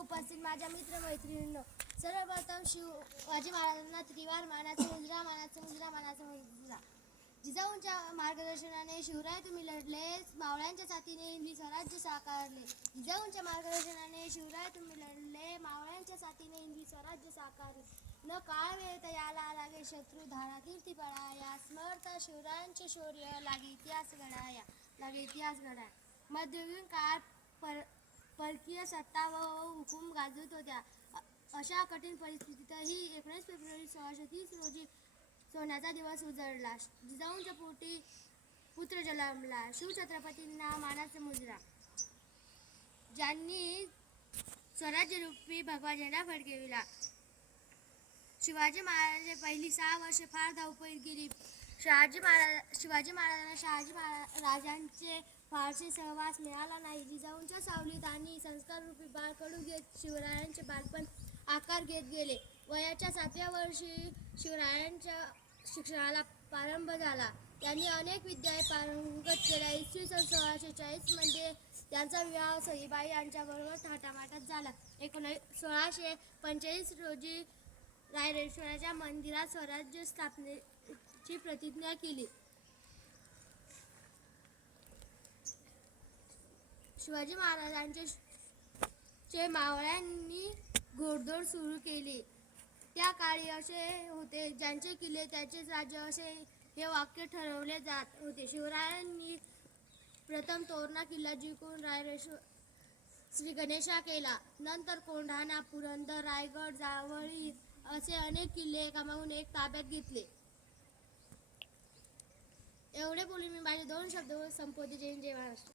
उपस्थित माझ्या मित्रमैत्रिणींनो सर्वप्रथम शिवाजी महाराजांना त्रिवार मानाचा मुजरा म्हणजे मानाचा मुजरा मानाचा मुजरा म्हणजे जिजाऊंच्या मार्गदर्शनाने शिवराय तुम्ही लढले मावळ्यांच्या साथीने हिंदी स्वराज्य साकारले. जिजाऊंच्या मार्गदर्शनाने शिवराय तुम्ही लढले मावळ्यांच्या साथीने हिंदी स्वराज्य साकारले. न काळ वेळ याला लागे शत्रू धारा कीर्ती पळाया. स्मर्थ शिवरायांचे शौर्य लागे इतिहास घडाया. लागे इतिहास घडाया. मध्ययुगीन काळात पर राजकीय सत्ता व हुकूम गाजवत होत्या अशा कठीण परिस्थितीतही एकोणीस फेब्रुवारी सोळाशे तीस रोजी सोन्याचा दिवस उजळला. जिजाऊंच्या पोटी पुत्र जन्मला. शिवछत्रपतींना मानाचा मुजरा. ज्यांनी स्वराज्यरूपी भगवा झेंडा फडकविला. शिवाजी महाराजांची पहिली सहा वर्षे फार धावपळ गेली. शहाजी महाराज शिवाजी महाराजांना शहाजी महाराजांचे फारसे सहवास मिळाला नाही. जिजाऊंच्या सावलीत आणि संस्काररूपी बाळ कडू घेत शिवरायांचे बालपण आकार घेत गेले. वयाच्या सातव्या वर्षी शिवरायांच्या शिक्षणाला प्रारंभ झाला. त्यांनी अनेक विद्या पारंगत केल्या. इसवी सन सोळाशे चाळीसमध्ये त्यांचा विवाह सईबाई यांच्याबरोबर थाटामाटात झाला. एकोणीस सोळाशे पंचेचाळीस रोजी रायरेश्वराच्या मंदिरात स्वराज्य स्थापनेची प्रतिज्ञा केली. शिवाजी महाराजांचे चे मावळ्यांनी घोडदौड सुरू केली. त्या काळी असे होते ज्यांचे किल्ले त्याचेच राज्य असे हे वाक्य ठरवले जात होते. शिवरायांनी प्रथम तोरणा किल्ला जिंकून रायरेश्वर श्री गणेशा केला. नंतर कोंढाणा पुरंदर रायगड जावळी असे अनेक किल्ले एकामागून एक ताब्यात घेतले. एवढे बोलून मी माझे दोन शब्द संपवते. जय जय महाराष्ट्र.